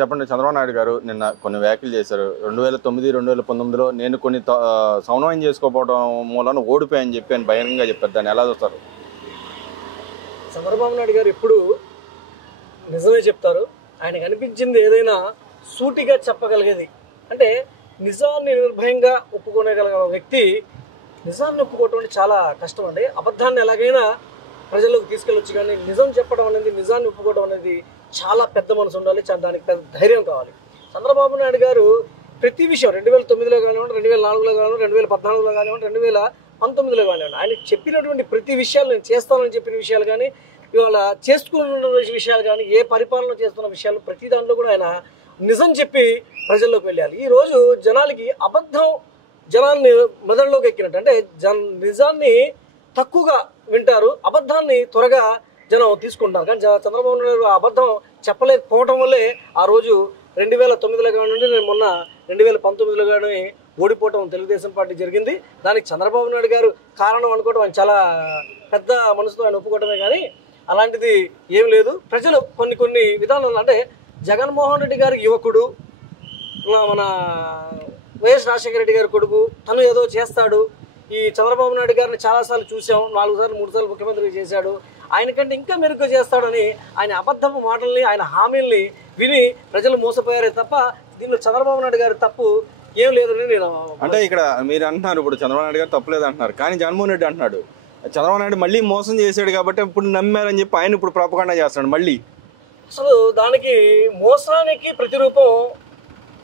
చెప్పండి. చంద్రబాబు నాయుడు గారు నిన్న కొన్ని వ్యాఖ్యలు చేశారు. 2009, 2019లో నేను కొన్ని సమన్వయం చేసుకోకపోవడం మూలన ఓడిపోయాయని చెప్పి ఆయన బహిరంగంగా చెప్పారు. దాన్ని ఎలా చూస్తారు? చంద్రబాబు నాయుడు గారు ఎప్పుడు నిజమే చెప్తారు. ఆయనకు అనిపించింది ఏదైనా సూటిగా చెప్పగలిగేది. అంటే నిజాన్ని నిర్భయంగా ఒప్పుకోగలిగిన వ్యక్తి నిజాన్ని ఒప్పుకోవటం అంటే చాలా కష్టం అండి. అబద్ధాన్ని ఎలాగైనా ప్రజల్లోకి తీసుకెళ్ళొచ్చు, కానీ నిజం చెప్పడం అనేది, నిజాన్ని ఒప్పుకోవడం అనేది చాలా పెద్ద మనసు ఉండాలి, దానికి పెద్ద ధైర్యం కావాలి. చంద్రబాబు నాయుడు గారు ప్రతి విషయం 2009లో కానివ్వండి, 2004లో కానివ్వండి, 2014లో కానివ్వండి, 2019లో కానివ్వండి, ఆయన చెప్పినటువంటి ప్రతి విషయాలు, నేను చేస్తానని చెప్పిన విషయాలు కానీ, ఇవాళ చేసుకున్న విషయాలు కానీ, ఏ పరిపాలన చేస్తున్న విషయాలు, ప్రతి దాంట్లో కూడా ఆయన నిజం చెప్పి ప్రజల్లోకి వెళ్ళాలి. ఈరోజు జనాలకి అబద్ధం జనాన్ని మెదడులోకి ఎక్కినట్టు, అంటే నిజాన్ని తక్కువగా వింటారు, అబద్ధాన్ని త్వరగా జనం తీసుకుంటారు. కానీ చంద్రబాబు నాయుడు అబద్ధం చెప్పలేకపోవడం వల్లే ఆ రోజు 2009లో కానివ్వండి, నేను మొన్న 2019లో కానీ ఓడిపోవటం తెలుగుదేశం పార్టీ జరిగింది. దానికి చంద్రబాబు నాయుడు గారు కారణం అనుకోవడం ఆయన చాలా పెద్ద మనసుతో ఆయన ఒప్పుకోవటమే, కానీ అలాంటిది ఏం లేదు. ప్రజలు కొన్ని విధానాలు, అంటే జగన్మోహన్ రెడ్డి గారి యువకుడు, మన వైఎస్ రాజశేఖర రెడ్డి గారి కొడుకు, తను ఏదో చేస్తాడు. ఈ చంద్రబాబు నాయుడు గారిని చాలాసార్లు చూసాం, 4 సార్లు 3 సార్లు ముఖ్యమంత్రి చేశాడు, ఆయనకంటే ఇంకా మెరుగ్గా చేస్తాడని ఆయన అబద్ధపు మాటల్ని, ఆయన హామీల్ని విని ప్రజలు మోసపోయారే తప్ప దీనిలో చంద్రబాబు నాయుడు గారి తప్పు ఏం లేదని నేను అంటే ఇక్కడ మీరు అంటున్నారు. ఇప్పుడు చంద్రబాబు నాయుడు గారు తప్పులేదు అంటున్నారు, కానీ జగన్మోహన్ రెడ్డి అంటున్నాడు చంద్రబాబు నాయుడు మళ్ళీ మోసం చేశాడు కాబట్టి ఇప్పుడు నమ్మారని చెప్పి ఆయన ఇప్పుడు ప్రాపగాండా చేస్తున్నాడు మళ్ళీ. అసలు దానికి మోసానికి ప్రతిరూపం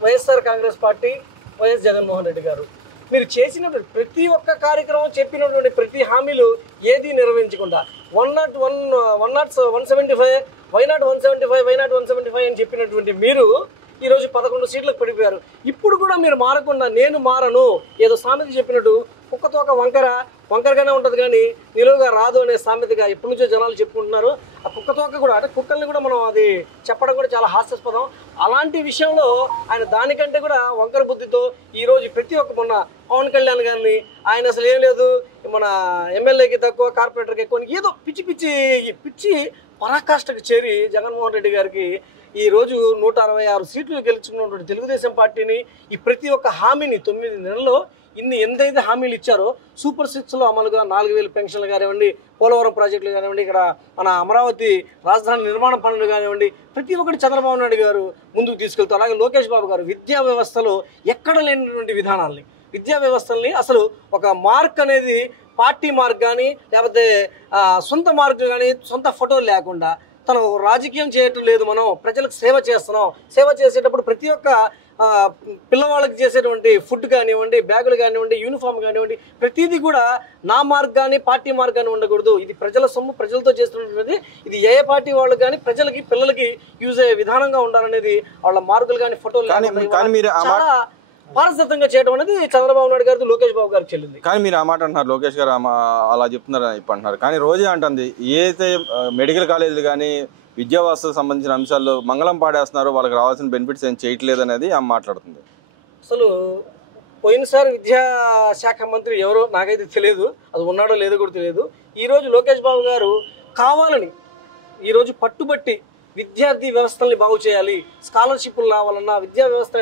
వైఎస్ఆర్ కాంగ్రెస్ పార్టీ, వైఎస్ జగన్మోహన్ రెడ్డి గారు. మీరు చేసిన ప్రతి ఒక్క కార్యక్రమం, చెప్పినటువంటి ప్రతి హామీలు ఏది నిర్వహించకుండా 175, వైనాట్ 175 అని చెప్పినటువంటి మీరు ఈరోజు 11 సీట్లకు పడిపోయారు. ఇప్పుడు కూడా మీరు మారకుండా నేను మారను, ఏదో సామెత చెప్పినట్టు కుక్కతోక వంకరగానే ఉంటుంది కానీ నిలువుగా రాదు అనే సామెతగా ఎప్పటి నుంచో జనాలు చెప్పుకుంటున్నారు. ఆ కుక్కతోక కూడా, అంటే కుక్కల్ని కూడా మనం అది చెప్పడం కూడా చాలా హాస్యాస్పదం. అలాంటి విషయంలో ఆయన దానికంటే కూడా వంకర బుద్ధితో ఈరోజు ప్రతి ఒక్క, మొన్న పవన్ కళ్యాణ్ గారిని ఆయన అసలు ఏం లేదు, మన ఎమ్మెల్యేకి తక్కువ, కార్పొరేటర్కి ఎక్కువ, ఏదో పిచ్చి పరాకాష్ఠకు చేరి జగన్మోహన్ రెడ్డి గారికి ఈరోజు 166 సీట్లు గెలుచుకున్నటువంటి తెలుగుదేశం పార్టీని, ఈ ప్రతి ఒక్క హామీని 9 నెలల్లో ఎంతైతే హామీలు ఇచ్చారో, సూపర్ 6లో అమలుగా 4000 పెన్షన్లు కానివ్వండి, పోలవరం ప్రాజెక్టులు కానివ్వండి, ఇక్కడ మన అమరావతి రాజధాని నిర్మాణ పనులు కానివ్వండి, ప్రతి ఒక్కటి చంద్రబాబు నాయుడు గారు ముందుకు తీసుకెళ్తారు. అలాగే లోకేష్ బాబు గారు విద్యా వ్యవస్థలో ఎక్కడ లేనటువంటి విధానాల్ని, విద్యా వ్యవస్థల్ని అసలు ఒక మార్క్ అనేది, పార్టీ మార్క్ కానీ లేకపోతే సొంత మార్క్ కానీ, సొంత ఫోటోలు లేకుండా తను రాజకీయం చేయటం లేదు, మనం ప్రజలకు సేవ చేస్తున్నాం. సేవ చేసేటప్పుడు ప్రతి ఒక్క పిల్లవాళ్ళకి చేసేటువంటి ఫుడ్ కానివ్వండి, బ్యాగులు కానివ్వండి, యూనిఫామ్ కానివ్వండి, ప్రతిదీ కూడా నా మార్క్ కానీ పార్టీ మార్క్ కానీ ఉండకూడదు. ఇది ప్రజల సొమ్ము, ప్రజలతో చేస్తున్నటువంటిది. ఇది ఏ పార్టీ వాళ్ళకి కానీ ప్రజలకి, పిల్లలకి యూజ్ అయ్యే విధానంగా ఉండాలనేది వాళ్ళ మార్కులు కానీ, ఫోటోలు చాలా పారదర్శకంగా చేయడం అనేది చంద్రబాబు నాయుడు గారితో లోకేష్ బాబు గారికి చెల్లింది. కానీ మీరు ఆ మాట అంటున్నారు, లోకేష్ గారు అలా చెప్తున్నారు ఇప్పుడు అంటున్నారు. కానీ రోజే అంటుంది ఏదైతే మెడికల్ కాలేజీలు కానీ విద్యా వ్యవస్థకు సంబంధించిన అంశాల్లో మంగళం పాడేస్తున్నారు, వాళ్ళకి రావాల్సిన బెనిఫిట్స్ ఏం చేయట్లేదు అనేది ఆమె మాట్లాడుతుంది. అసలు పోయినసారి విద్యాశాఖ మంత్రి ఎవరో నాకైతే తెలియదు, అది ఉన్నాడో లేదో కూడా తెలియదు. ఈరోజు లోకేష్ బాబు గారు కావాలని ఈరోజు పట్టుబట్టి విద్యార్థి వ్యవస్థల్ని బాగు చేయాలి, స్కాలర్షిప్లు రావాలన్నా, విద్యా వ్యవస్థ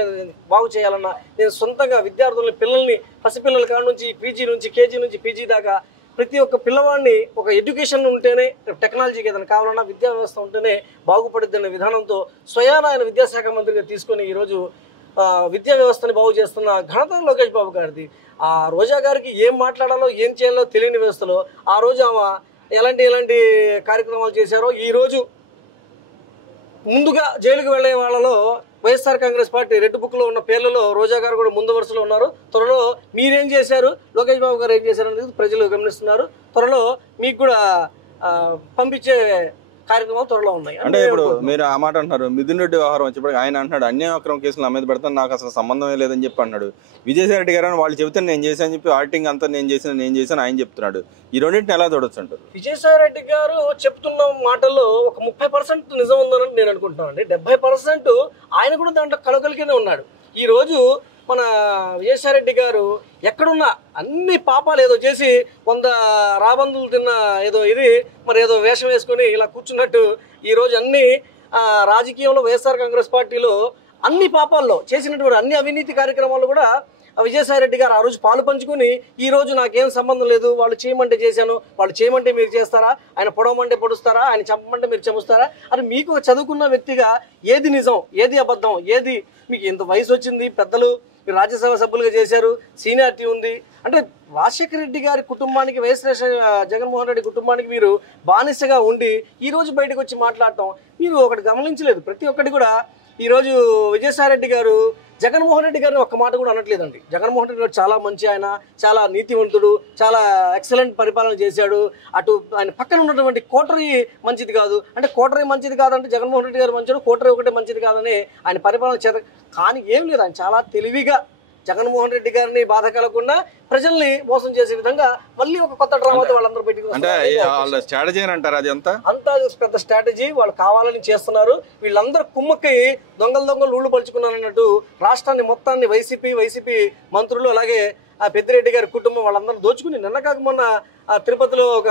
బాగు చేయాలన్నా, నేను సొంతంగా విద్యార్థులని, పిల్లల్ని, పసిపిల్లల కాడ నుంచి పీజీ నుంచి, కేజీ నుంచి పీజీ దాకా ప్రతి ఒక్క పిల్లవాడిని ఒక ఎడ్యుకేషన్ ఉంటేనే, టెక్నాలజీకి ఏదైనా కావాలన్నా విద్యా వ్యవస్థ ఉంటేనే బాగుపడుద్ది అనే విధానంతో స్వయాన ఆయన విద్యాశాఖ మంత్రిగా తీసుకొని ఈరోజు విద్యా వ్యవస్థని బాగు చేస్తున్న ఘనత లోకేష్ బాబు గారిది. ఆ రోజా గారికి ఏం మాట్లాడాలో, ఏం చేయాలో తెలియని వ్యవస్థలో ఆ రోజు ఆమె ఎలాంటి కార్యక్రమాలు చేశారో, ఈరోజు ముందుగా జైలుకు వెళ్లే వాళ్ళలో YSR Congress party red book లో ఉన్న పేర్లలో రోజా గారు కూడా ముందు వరుసలో ఉన్నారు. త్వరలో మీరేం చేశారు, లోకేష్ బాబు గారు ఏం చేశారు అనేది ప్రజలు గమనిస్తున్నారు. త్వరలో మీకు కూడా పంపించే కార్యక్రమాలు త్వరలో ఉన్నాయి. అంటే ఇప్పుడు మీరు ఆ మాట అంటున్నారు, మిథున్ రెడ్డి వ్యవహారం వచ్చేప్పటికి ఆయన అంటున్నాడు అన్యాయ అక్రమ కేసులు నా మీద పెడతాను, నాకు అసలు సంబంధమే లేదని చెప్పి అన్నాడు. విజయసాయి రెడ్డి గారు వాళ్ళు చెబితే నేను చేశాను చెప్పి ఆడిటింగ్ అంతా నేను చేశాను ఆయన చెప్తున్నాడు. ఈ రెండింటిని ఎలా చూడొచ్చు అంటారు? విజయసాయి రెడ్డి గారు చెప్తున్న మాటల్లో ఒక 30% నిజం ఉందని నేను అనుకుంటున్నాను. 70% ఆయన కూడా దాంట్లో కలగలిగానే ఉన్నాడు. ఈ రోజు మన విజయసాయి రెడ్డి గారు ఎక్కడున్నా అన్ని పాపాలు ఏదో చేసి 100 రాబందులు తిన్న ఏదో ఇది మరి ఏదో వేషం వేసుకొని ఇలా కూర్చున్నట్టు ఈరోజు అన్ని రాజకీయంలో వైఎస్ఆర్ కాంగ్రెస్ పార్టీలో అన్ని పాపాల్లో చేసినటువంటి అన్ని అవినీతి కార్యక్రమాలు కూడా విజయసాయి రెడ్డి గారు ఆ రోజు పాలు పంచుకుని ఈ రోజు నాకేం సంబంధం లేదు, వాళ్ళు చేయమంటే చేశాను, వాళ్ళు చేయమంటే మీరు చేస్తారా, ఆయన పొడవమంటే పొడుస్తారా, ఆయన చంపమంటే మీరు చంపుస్తారా అని మీకు చదువుకున్న వ్యక్తిగా ఏది నిజం ఏది అబద్ధం, ఏది మీకు ఇంత వయసు వచ్చింది, పెద్దలు మీరు రాజ్యసభ సభ్యులుగా చేశారు, సీనియారిటీ ఉంది అంటే రాజశేఖర రెడ్డి గారి కుటుంబానికి వైఎస్ జగన్మోహన్ రెడ్డి కుటుంబానికి మీరు బానిసగా ఉండి ఈ రోజు బయటకు వచ్చి మాట్లాడటం మీరు ఒకటి గమనించలేదు. ప్రతి ఒక్కటి కూడా ఈరోజు విజయసాయి రెడ్డి గారు జగన్మోహన్ రెడ్డి గారిని ఒక్క మాట కూడా అనట్లేదండి. జగన్మోహన్ రెడ్డి గారు చాలా మంచి ఆయన, చాలా నీతివంతుడు, చాలా ఎక్సలెంట్ పరిపాలన చేశాడు. అటు ఆయన పక్కన ఉన్నటువంటి కోటరీ మంచిది కాదు అంటే కోటరీ మంచిది కాదంటే జగన్మోహన్ రెడ్డి గారు మంచిది, కోటరీ ఒకటే మంచిది కాదని ఆయన పరిపాలన చేత కానీ ఏం లేదు. ఆయన చాలా తెలివిగా జగన్మోహన్ రెడ్డి గారిని బాధ కలగకుండా ప్రజల్ని మోసం చేసే విధంగా మళ్ళీ ఒక కొత్త డ్రామాతో వాళ్ళందరూ బయటకు స్ట్రాటజీ అంటారు. అది అంతా పెద్ద స్ట్రాటజీ వాళ్ళు కావాలని చేస్తున్నారు. వీళ్ళందరూ కుమ్మక్కై దొంగలు ఊళ్ళు పలుచుకున్నారన్నట్టు రాష్ట్రాన్ని మొత్తాన్ని వైసీపీ మంత్రులు అలాగే పెద్దిరెడ్డి గారి కుటుంబం వాళ్ళందరూ దోచుకుని నిన్న కాక మొన్న తిరుపతిలో ఒక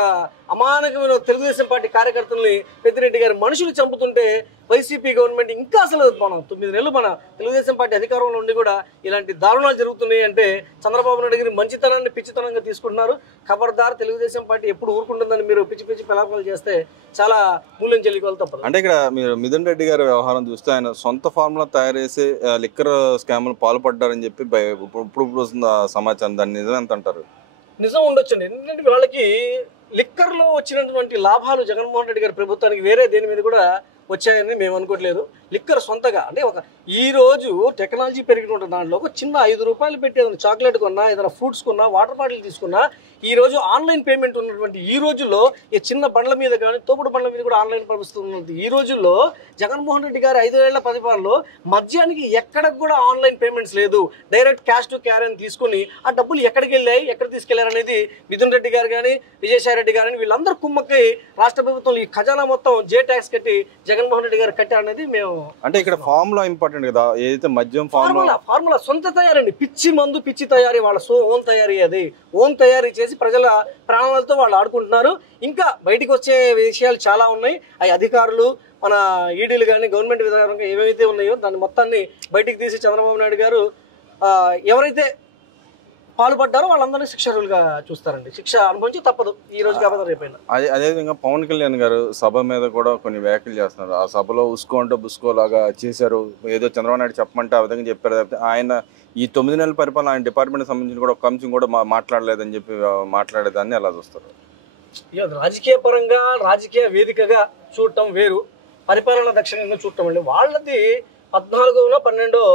అమానకమైన తెలుగుదేశం పార్టీ కార్యకర్తల్ని పెద్దిరెడ్డి గారి మనుషులు చంపుతుంటే వైసీపీ గవర్నమెంట్ ఇంకా అసలు మనం 9 నెలలు మన తెలుగుదేశం పార్టీ అధికారంలో ఉండి కూడా ఇలాంటి దారుణాలు జరుగుతున్నాయి అంటే చంద్రబాబు నాయుడు గారి మంచితనాన్ని పిచ్చితనంగా తీసుకుంటున్నారు. ఖబర్దార్ తెలుగుదేశం పార్టీ ఎప్పుడు ఊరుకుంటుందని మీరు పిచ్చి పిలాపాలు చేస్తే చాలా మూల్యం చెల్లికోవాలి తప్పదు. అంటే ఇక్కడ మీరు మిథున్ రెడ్డి గారి వ్యవహారం చూస్తే ఆయన సొంత ఫార్ములా తయారు చేసి లిక్కర్ స్కామ్లు పాల్పడ్డారని చెప్పి ఇప్పుడు వస్తున్న సమాచారం, దాన్ని నిజం ఎంత అంటారు? నిజం ఉండొచ్చండి. ఎందుకంటే వాళ్ళకి లిక్కర్లో వచ్చినటువంటి లాభాలు జగన్మోహన్ రెడ్డి గారి ప్రభుత్వానికి వేరే దేని మీద కూడా వచ్చాయని మేము అనుకోవట్లేదు. లిక్కర్ సొంతగా అంటే ఈ రోజు టెక్నాలజీ పెరిగిన దాంట్లో ఒక చిన్న 5 రూపాయలు పెట్టి ఏదైనా చాక్లెట్ కొన్నా, ఏదైనా ఫ్రూట్స్ కొన్నా, వాటర్ బాటిల్ తీసుకున్నా ఈ రోజు ఆన్లైన్ పేమెంట్ ఉన్నటువంటి ఈ రోజుల్లో ఈ చిన్న బండ్ల మీద కానీ తోపుడు బండ్ల మీద కూడా ఆన్లైన్ పరిస్థితి ఈ రోజుల్లో జగన్మోహన్ రెడ్డి గారి 5 ఏళ్ల పరిపాలనలో మద్యానికి ఎక్కడికి కూడా ఆన్లైన్ పేమెంట్స్ లేదు. డైరెక్ట్ క్యాష్ టు క్యారీ అని తీసుకుని ఆ డబ్బులు ఎక్కడికి వెళ్ళాయి, ఎక్కడ తీసుకెళ్లారు అనేది మిథున్ రెడ్డి గారు కానీ విజయసాయి రెడ్డి గారు వీళ్ళందరూ కుమ్మక్కై రాష్ట్ర ప్రభుత్వం ఈ ఖజానా మొత్తం జే ట్యాక్స్ కట్టి జగన్మోహన్ రెడ్డి గారు కట్టారనేది మేము అంటే ఇక్కడ ఫార్ములా ఇంపార్టెంట్ కదా. ఏదైతే మద్యం ఫార్ములా సొంత తయారండి, పిచ్చి మందు పిచ్చి తయారీ, వాళ్ళ ఓన్ తయారీ, అది ఓన్ తయారీ చేసి ప్రజల ప్రాణాలతో వాళ్ళు ఆడుకుంటున్నారు. ఇంకా బయటికి వచ్చే విషయాలు చాలా ఉన్నాయి. అవి అధికారులు మన ఈడీలు కానీ గవర్నమెంట్ విధానంగా ఏవైతే ఉన్నాయో దాన్ని మొత్తాన్ని బయటికి తీసి చంద్రబాబు నాయుడు గారు ఎవరైతే పాల్పడ్డారో వాళ్ళందరినీ శిక్షరులుగా చూస్తారండి. శిక్ష అనుభవించి తప్పదు, ఈ రోజు కాకపోతే రేపైనా. అదేవిధంగా పవన్ కళ్యాణ్ గారు సభ మీద కూడా కొన్ని వ్యాఖ్యలు చేస్తున్నారు. ఆ సభలో ఉస్కో అంటే బుస్కో లాగా చేశారు, ఏదో చంద్రబాబు నాయుడు చెప్పమంటే ఆ విధంగా చెప్పారు. ఆయన ఈ 9 నెలల పరిపాలన ఆయన డిపార్ట్మెంట్ సంబంధించి కూడా ఒక అంశం కూడా మాట్లాడలేదని చెప్పి మాట్లాడేదాన్ని ఎలా చూస్తారు? రాజకీయ పరంగా రాజకీయ వేదికగా చూడటం వేరు, పరిపాలన దక్షిణంగా చూడటం అండి. వాళ్ళది 14వ 12వ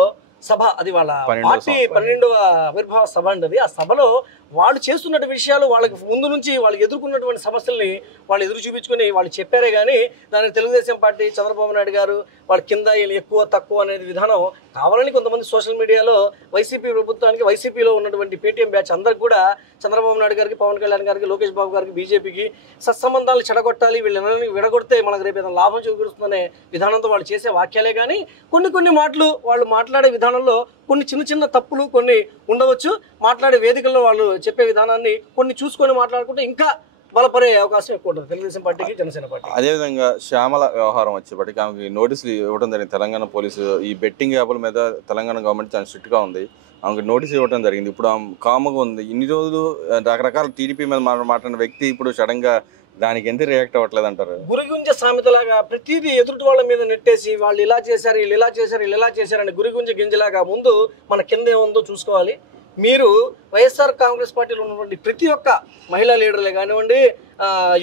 సభ, అది వాళ్ళ పార్టీ 12వ ఆవిర్భావ సభ అండి. ఆ సభలో వాళ్ళు చేస్తున్న విషయాలు వాళ్ళకి ముందు నుంచి వాళ్ళు ఎదుర్కొన్నటువంటి సమస్యల్ని వాళ్ళు ఎదురు చూపించుకుని వాళ్ళు చెప్పారే కానీ దానికి తెలుగుదేశం పార్టీ చంద్రబాబు నాయుడు గారు వాళ్ళ కింద ఎక్కువ తక్కువ అనేది విధానం కావాలని కొంతమంది సోషల్ మీడియాలో వైసీపీ ప్రభుత్వానికి వైసీపీలో ఉన్నటువంటి పేటీఎం బ్యాచ్ అందరికి కూడా చంద్రబాబు నాయుడు గారికి, పవన్ కళ్యాణ్ గారికి, లోకేష్ బాబు గారికి, బీజేపీకి సత్సంబంధాలు చెడగొట్టాలి, వీళ్ళని విడగొడితే మనకు రేపు ఏదైనా లాభం చేకూరుస్తుందనే విధానంతో వాళ్ళు చేసే వాక్యాలే కానీ కొన్ని మాటలు వాళ్ళు మాట్లాడే విధానంలో కొన్ని చిన్న తప్పులు కొన్ని ఉండవచ్చు. మాట్లాడే వేదికల్లో వాళ్ళు చెప్పే విధానాన్ని కొన్ని చూసుకొని మాట్లాడుకుంటే ఇంకా బలపడే అవకాశం ఎక్కువ ఉంటుంది తెలుగుదేశం పార్టీకి, జనసేన పార్టీ. అదేవిధంగా శ్యామల వ్యవహారం వచ్చేప్పటికి ఆమెకి నోటీసులు ఇవ్వడం జరిగింది. తెలంగాణ పోలీసు ఈ బెట్టింగ్ యాప్ల మీద తెలంగాణ గవర్నమెంట్ చాలా స్ట్రిక్ట్గా ఉంది. ఆమెకి నోటీస్ ఇవ్వడం జరిగింది. ఇప్పుడు ఆమె కాముగా ఉంది. ఇన్ని రోజులు రకరకాల టీడీపీ మీద మాట్లాడిన వ్యక్తి ఇప్పుడు సడన్గా దానికి ఎందుకు రియాక్ట్ అవ్వట్లేదు అంటారు? గురిగుంజ సామెతలాగా ప్రతిదీ ఎదుటి వాళ్ళ మీద నెట్టేసి వాళ్ళు ఇలా చేశారు, వీళ్ళు ఇలా చేశారు, వీళ్ళు ఇలా చేశారని గురిగుంజ గింజలాగా ముందు మన కింద ఏముందో చూసుకోవాలి. మీరు వైఎస్ఆర్ కాంగ్రెస్ పార్టీలో ఉన్నటువంటి ప్రతి ఒక్క మహిళా లీడర్లే కానివ్వండి,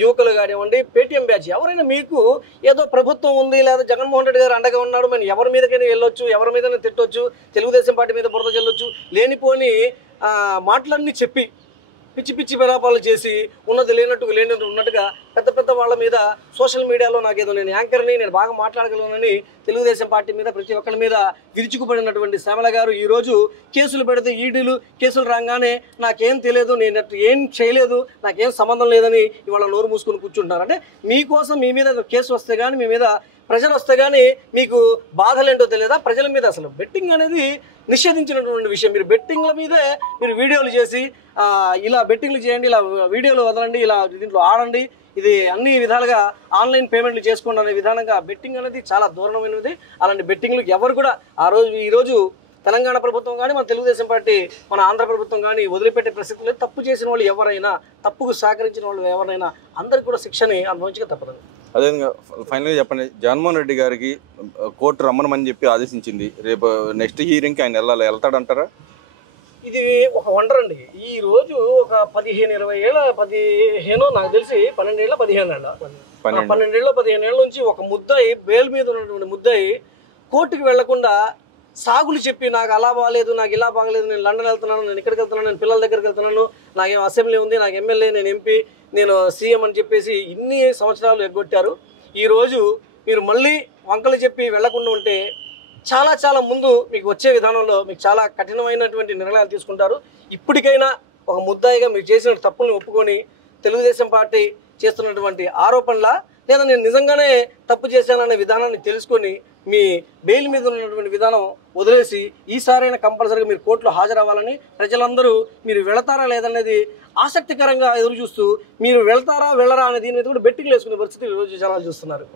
యువకులు కానివ్వండి, పేటీఎం బ్యాచ్ ఎవరైనా మీకు ఏదో ప్రభుత్వం ఉంది లేదా జగన్మోహన్ రెడ్డి గారు అండగా ఉన్నాడు, మనం ఎవరి మీదకైనా వెళ్ళొచ్చు, ఎవరి మీదైనా తిట్టొచ్చు, తెలుగుదేశం పార్టీ మీద బురద చల్లొచ్చు, లేనిపోని మాటలన్నీ చెప్పి పిచ్చి విలాపాలు చేసి ఉన్నది లేనట్టు ఉన్నట్టుగా పెద్ద వాళ్ళ మీద సోషల్ మీడియాలో నాకేదో నేను యాంకర్ని, నేను బాగా మాట్లాడగలనని తెలుగుదేశం పార్టీ మీద ప్రతి ఒక్కరి మీద విరుచుకుపడినటువంటి శ్యామల గారు ఈరోజు కేసులు పెడితే ఈడీలు కేసులు రాగానే నాకేం తెలియదు, నేను ఏం చేయలేదు, నాకేం సంబంధం లేదని ఇవాళ నోరు మూసుకొని కూర్చుంటున్నారు. అంటే మీకోసం మీ మీద కేసు వస్తే కానీ, మీ మీద ప్రజలు వస్తే కానీ మీకు బాధలేంటో తెలియదా? ప్రజల మీద అసలు బెట్టింగ్ అనేది నిషేధించినటువంటి విషయం. మీరు బెట్టింగ్ల మీదే మీరు వీడియోలు చేసి ఇలా బెట్టింగ్లు చేయండి, ఇలా వీడియోలు వదలండి, ఇలా దీంట్లో ఆడండి, ఇది అన్ని విధాలుగా ఆన్లైన్ పేమెంట్లు చేసుకోండి అనే విధానంగా బెట్టింగ్ అనేది చాలా దారుణమైనది. అలాంటి బెట్టింగ్లు ఎవరు కూడా ఈరోజు తెలంగాణ ప్రభుత్వం కానీ మన తెలుగుదేశం పార్టీ మన ఆంధ్ర ప్రభుత్వం కానీ వదిలిపెట్టే ప్రసక్తి లేదు. తప్పు చేసిన వాళ్ళు ఎవరైనా, తప్పుకు సహకరించిన వాళ్ళు ఎవరైనా అందరికీ కూడా శిక్షని అనుభవించక తప్పదు. అదేవిధంగా ఫైనల్గా చెప్పండి, జగన్మోహన్ రెడ్డి గారికి కోర్టు రమ్మనమని చెప్పి ఆదేశించింది. రేపు నెక్స్ట్ హీరింగ్కి ఆయన వెళ్తాడంటారా? ఇది ఒక వండర్ అండి. ఈ రోజు ఒక 15-20 ఏళ్ళ 15 నాకు తెలిసి 12-15 ఏళ్ళ నుంచి ఒక ముద్దాయి బెయిల్ మీద ఉన్నటువంటి ముద్దాయి కోర్టుకు వెళ్లకుండా సాగులు చెప్పి నాకు అలా బాగాలేదు, నాకు ఇలా బాగలేదు, నేను లండన్ వెళ్తున్నాను, నేను ఇక్కడికి వెళ్తున్నాను, నేను పిల్లల దగ్గరికి వెళ్తున్నాను, నాకేం అసెంబ్లీ ఉంది, నాకు ఎమ్మెల్యే, నేను ఎంపీ, నేను సీఎం అని చెప్పేసి ఇన్ని సంవత్సరాలు ఎగ్గొట్టారు. ఈరోజు మీరు మళ్ళీ వంకలు చెప్పి వెళ్లకుండా ఉంటే చాలా ముందు మీకు వచ్చే విధానంలో మీకు చాలా కఠినమైనటువంటి నిర్ణయాలు తీసుకుంటారు. ఇప్పటికైనా ఒక ముద్దాయిగా మీరు చేసిన తప్పుల్ని ఒప్పుకొని తెలుగుదేశం పార్టీ చేస్తున్నటువంటి ఆరోపణల లేదా నేను నిజంగానే తప్పు చేశాననే విధానాన్ని తెలుసుకొని మీ బెయిల్ మీద ఉన్నటువంటి విధానం వదిలేసి ఈసారైనా కంపల్సరీగా మీరు కోర్టులో హాజరవ్వాలని ప్రజలందరూ మీరు వెళతారా లేదనేది ఆసక్తికరంగా ఎదురు చూస్తూ మీరు వెళ్తారా వెళ్ళరా అనే దీని మీద కూడా బెట్టింగ్లు వేసుకునే పరిస్థితి ఈరోజు చాలా చూస్తున్నారు.